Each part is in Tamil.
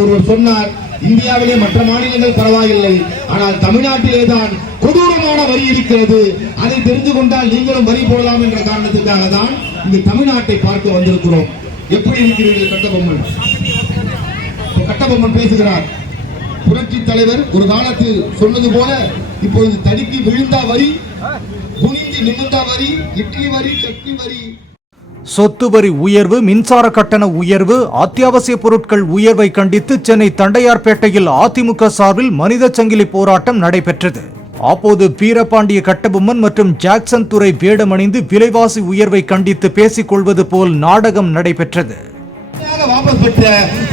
ஒருவர் சொன்னார், இந்தியாவிலே மற்ற மாநிலங்கள் பரவாயில்லை, ஆனால் தமிழ்நாட்டிலே தான் கொடூரமான வரி இருக்கிறது, அதை தெரிந்து கொண்டால் நீங்களும் வரி போடலாம் என்ற காரணத்துக்காக தான் இங்கு தமிழ்நாட்டை பார்க்க வந்திருக்கிறோம். எப்படி இருக்கிறீர்கள் கட்டபொம்மன்? கட்டபொம்மன் பேசுகிறார். புரட்சி தலைவர் ஒரு காலத்தில் சொன்னது போல இப்பொழுது தடுக்கி விழுந்தா வரி, குனிந்து நிமிர்ந்தா வரி, இட்லி வரி, சட்னி வரி. சொத்து வரி உயர்வு, மின்சார கட்டண உயர்வு, அத்தியாவசிய பொருட்கள் உயர்வை கண்டித்து சென்னை தண்டையார்பேட்டையில் அதிமுக சார்பில் மனித சங்கிலி போராட்டம் நடைபெற்றது. அப்போது வீரபாண்டிய கட்டபொம்மன் மற்றும் ஜாக்சன் துரை வேடமணிந்து விலைவாசி உயர்வை கண்டித்து பேசிக் கொள்வது போல் நாடகம் நடைபெற்றது. வாபஸ் பெற்ற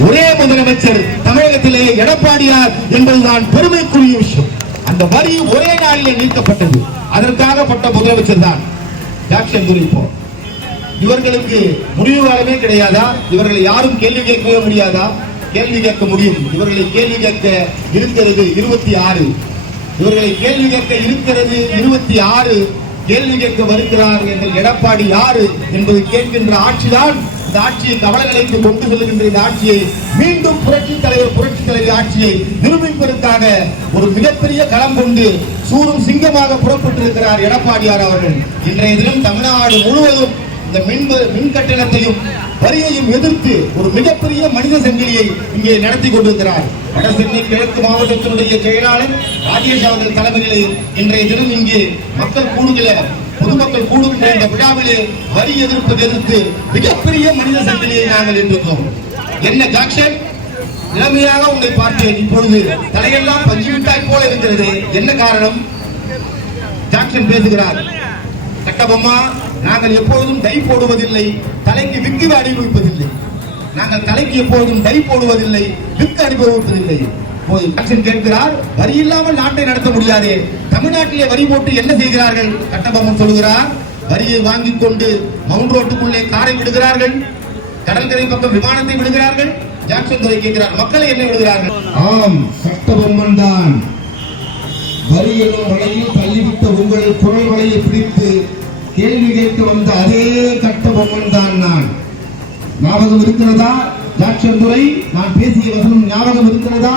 ஒரே முதலமைச்சர் தமிழகத்திலே எடப்பாடியார் என்பதுதான் பெருமைக்குரிய விஷயம். அந்த வரி ஒரே நாளிலே நீக்கப்பட்டது. அதற்காக பட்ட முதலமைச்சர் தான் ஜாக்சன் துரை. இவர்களுக்கு முடிவு காலமே கிடையாதா? இவர்களை யாரும் கேள்வி கேட்கவே முடியாதா? கேள்வி கேட்க முடியும். இவர்களை கேள்வி கேட்க இருக்கிறது 26. இவர்களை கேள்வி கேட்க இருக்கிறது 26. கேள்வி கேட்க வருகிறார் எங்கள் எடப்பாடி யாரு என்பது கேட்கின்ற ஆட்சிதான் இந்த ஆட்சியை கவலைகளுக்கு கொண்டு செல்கின்ற இந்த ஆட்சியை மீண்டும் புரட்சி தலைவர் ஆட்சியை நிரூபிப்பதற்காக ஒரு மிகப்பெரிய களம் கொண்டு சூரும் சிங்கமாக புறப்பட்டிருக்கிறார் எடப்பாடியார் அவர்கள். இன்றைய தினம் தமிழ்நாடு முழுவதும் இந்த மின் கட்டணத்தையும் வரியையும் எதிர்த்து ஒரு மிகப்பெரிய மனித சங்கிலியை இங்கே நடத்தி கொண்டிருக்கிறார். வடசென்னை கிழக்கு மாவட்டத்தினுடைய செயலாளர் ராஜேஷ் அவர்கள் தலைமையில் இன்றைய தினம் இங்கே பொதுமக்கள் கூடுகின்ற இந்த விழாவிலே வரி எதிர்த்து மிகப்பெரிய மனித சங்கிலியை நாங்கள் என்றிருக்கோம். என்ன ஜாக்சன், இளமையாக உங்களை பார்த்தேன், இப்பொழுது தலையெல்லாம் பஞ்சு மிட்டாய் போல இருக்கிறது, என்ன காரணம்? ஜாக்சன் பேசுகிறார். கட்டபொம்மா, நாங்கள் எப்பொழுதும் டை போடுவதில்லை, தலைக்கு விக்கு அனுபவிப்பதில்லை. நாங்கள் தலைக்கு எப்பொழுதும் டை போடுவதில்லை, விக்கு அனுபவிப்பதில்லை. ஜாக்சன் கேட்கிறார், வரி இல்லாமல் நாட்டை நடத்த முடியாது, தமிழ்நாட்டிலே வரி போட்டு என்ன செய்கிறார்கள்? கட்டபொம்மன் சொல்கிறார், வரியை வாங்கிக் கொண்டு மவுண்ட் ரோட்டுக்குள்ளே காரை விடுகிறார்கள், கடற்கரை பக்கம் விமானத்தை விடுகிறார்கள். ஜாக்சன் துரை கேட்கிறார், மக்களை என்ன விடுகிறார்கள்? ஆம், கட்டபொம்மன் தான். வரி எனும் வலையில் தள்ளிவிட்ட உங்கள் குரல் வலையை பிடித்து கேள்வி கேட்க வந்த அதே கட்டபொம்மன் தான் நான். ஞாபகம் இருக்கிறதா ஜாக்சன் துரை? நான் பேசிய வசனம் ஞாபகம் இருக்கிறதா?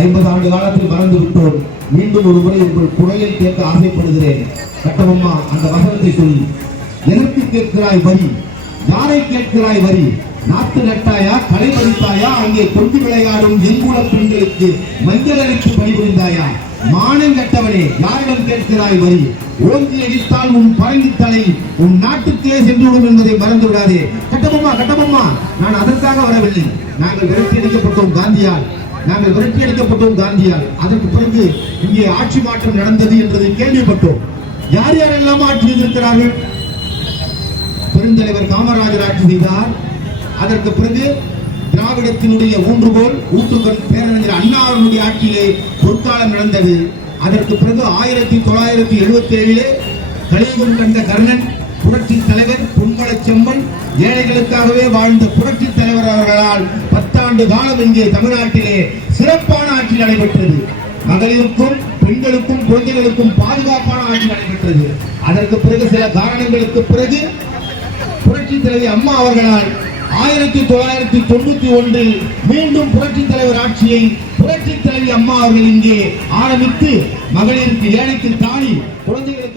50 ஆண்டு காலத்தில் மறந்து விட்டோம். மீண்டும் ஒரு முறை உங்கள் குரலில் கேட்க ஆசைப்படுகிறேன். கட்டபொம்மா, அந்த வசனத்தை சொல்லி. எனக்கு கேட்கிறாய் வரி? யாரை கேட்கிறாய் வரி? நாட்டு நட்டாயா, களை பறித்தாயா, அங்கே கொண்டு விளையாடும் எங்குல பெண்களுக்கு மஞ்சள் அடித்து பணிபுரிந்தாயா? மானம் கட்டவனே, யாரிடம் கேட்கிறாய் வரி? ஓங்கி அடித்தால் உன் பரங்கி தலை உன் நாட்டுக்கே சென்றுவிடும் என்பதை மறந்து விடாதே. கட்டபொம்மா, நான் அதற்காக வரவில்லை. நாங்கள் விரட்டி அடிக்கப்பட்டோம் காந்தியால். அதற்கு பிறகு இங்கே ஆட்சி மாற்றம் நடந்தது என்பதை கேள்விப்பட்டோம். யார் யாரெல்லாம் ஆட்சி செய்திருக்கிறார்கள்? பெருந்தலைவர் காமராஜர் ஆட்சி செய்தார். அதற்கு பிறகு திராவிடத்தினுடைய ஊற்றுக்கண் பேரறிஞர் அண்ணா அவர்களுடைய ஆட்சியிலே பொற்காலம் நடந்தது. அதற்கு பிறகு 1977 கலியுகம் கண்ட கர்ணன், புரட்சி தலைவர் பொன்மலை செம்மன், ஏழைகளுக்காகவே வாழ்ந்த புரட்சி தலைவர் அவர்களால் 10 ஆண்டு காலம் இங்கே தமிழ்நாட்டிலே சிறப்பான ஆட்சி நடைபெற்றது. மகளிருக்கும் பெண்களுக்கும் குழந்தைகளுக்கும் பாதுகாப்பான ஆட்சி நடைபெற்றது. அதற்கு பிறகு சில காரணங்களுக்கு பிறகு புரட்சி தலைவி அம்மா அவர்களால் 1991 மீண்டும் புரட்சி தலைவர் ஆட்சியை புரட்சி தலைவி அம்மா அவர்கள் இங்கே ஆரம்பித்து மகளிருக்கு, ஏழைக்கு தாலி, குழந்தைகளுக்கு